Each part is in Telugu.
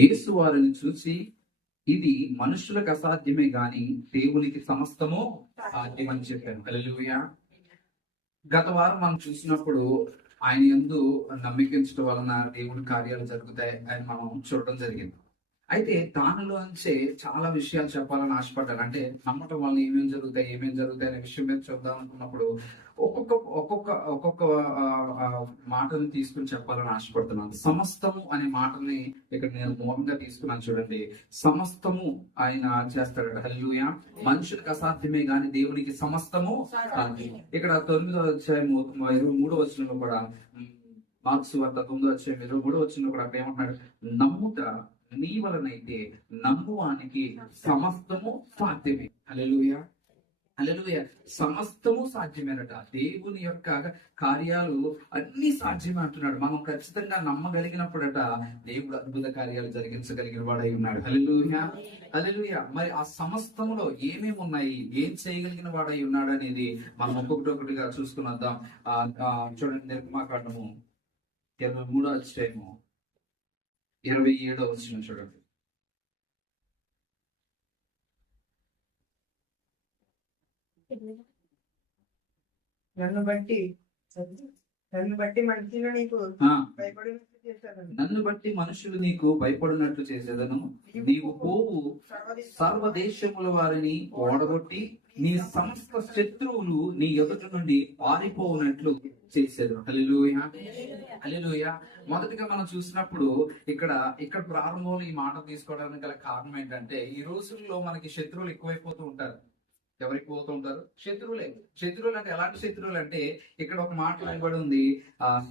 యేసు వారిని చూసి, ఇది మనుషులకు అసాధ్యమే గాని దేవునికి సమస్తము సాధ్యమని చెప్పాను. హల్లెలూయా. గత వారం మనం చూసినప్పుడు ఆయన యందు నమ్మికించడం వలన దేవుని కార్యాలు జరుగుతాయి అని మనం చూడటం జరిగింది. అయితే దానిలోంచే చాలా విషయాలు చెప్పాలని ఆశపడ్డాను. అంటే నమ్మటం వల్ల ఏమేం జరుగుతాయి అనే విషయం మీద చూద్దాం అనుకున్నప్పుడు ఒక్కొక్క ఒక్కొక్క ఒక్కొక్క మాటని తీసుకుని చెప్పాలని ఆశపడుతున్నాను. సమస్తము అనే మాటని ఇక్కడ నేను మూలంగా తీసుకున్నాను. చూడండి, సమస్తము ఆయన చేస్తాడు. హల్లెలూయా. మనుషులకు అసాధ్యమే గాని దేవునికి సమస్తము సాధ్యం. ఇక్కడ 9వ అధ్యాయము 23వ వచనంలో కూడా, మార్క్స్ వార్త 9వ అధ్యాయం 23వ వచనంలో కూడా అక్కడ ఏమంటున్నాడు? నమ్ముట నీ వలనైతే నమ్మువానికి సమస్తము సాధ్యమే. హల్లెలూయా. హల్లెలూయా. సమస్తము సాధ్యమేనట. దేవుని యొక్క కార్యాలు అన్ని సాధ్యమే అంటున్నాడు. మనం ఖచ్చితంగా నమ్మగలిగినప్పుడట దేవుడు అద్భుత కార్యాలు జరిగించగలిగిన వాడై ఉన్నాడు. హల్లెలూయా. హల్లెలూయా. మరి ఆ సమస్తములో ఏమేమి ఉన్నాయి, ఏం చేయగలిగిన వాడై ఉన్నాడు అనేది మనం ఒక్కొక్కటిగా చూసుకుని వద్దాం. చూడండి, నిర్గమాకాండము 23వ అధ్యాయము 27వ వచనం చూడండి. నన్ను బట్టి మనుషులు నీకు భయపడినట్లు చేసేదను. నన్ను బట్టి మనుషులు నీకు భయపడినట్లు చేసేదను. నీవు పోవు సర్వదేశముల వారిని ఓడగొట్టి నీ సమస్త శత్రువులు నీ ఎదుట నుండి పారిపోవునట్లు చేసేది. హల్లెలూయా. హల్లెలూయా. మొదటిగా మనం చూసినప్పుడు ఇక్కడ ప్రారంభంలో ఈ మాట తీసుకోవడానికి గల కారణం ఏంటంటే, ఈ రోజుల్లో మనకి శత్రువులు ఎక్కువైపోతూ ఉంటారు. ఎవరికి పోతూ ఉంటారు? శత్రువులే. శత్రువులు అంటే ఎలాంటి శత్రువులు అంటే, ఇక్కడ ఒక మాట రాయబడి ఉంది,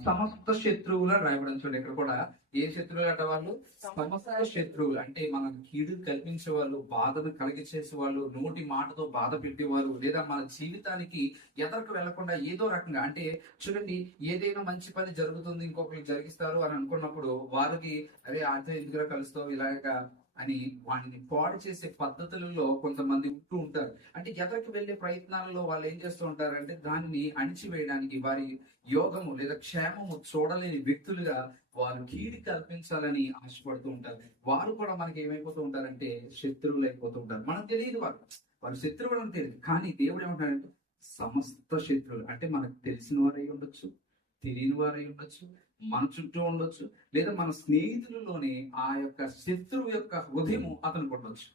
సమస్త శత్రువులు రాయబడి. చూడండి, ఇక్కడ కూడా ఏ శత్రువులు అంటే వాళ్ళు సమస్త శత్రువులు అంటే మనకు కీడు కల్పించే వాళ్ళు, బాధను కలిగించేసే వాళ్ళు, నోటి మాటతో బాధ పెట్టేవాళ్ళు, లేదా మన జీవితానికి ఎదరకు వెళ్లకుండా ఏదో రకంగా, అంటే చూడండి, ఏదైనా మంచి పని జరుగుతుంది ఇంకొకరికి జరిగిస్తారు అని అనుకున్నప్పుడు వారికి అరే ఆచే ఎందుకు కలుస్తావు ఇలాగా అని వాటిని పాడు చేసే పద్ధతులలో కొంతమంది ఉంటూ ఉంటారు. అంటే ఎదరికి వెళ్లే ప్రయత్నాలలో వాళ్ళు ఏం చేస్తూ ఉంటారంటే దానిని అణిచివేయడానికి, వారి యోగము లేదా క్షేమము చూడలేని వ్యక్తులుగా వారు కీడి కల్పించాలని ఆశపడుతూ ఉంటారు. వారు కూడా మనకి ఏమైపోతూ ఉంటారంటే శత్రువులు అయిపోతూ ఉంటారు. మనకు తెలియదు వారు శత్రువులు అని తెలియదు. కానీ దేవుడు ఏమంటాడంటే సమస్త శత్రువులు అంటే మనకు తెలిసిన వారై ఉండొచ్చు, తెలియని వారై ఉండొచ్చు, మన చుట్టూ ఉండొచ్చు, లేదా మన స్నేహితులలోనే ఆ యొక్క శత్రువు యొక్క హృదయము అతను ఉండొచ్చు.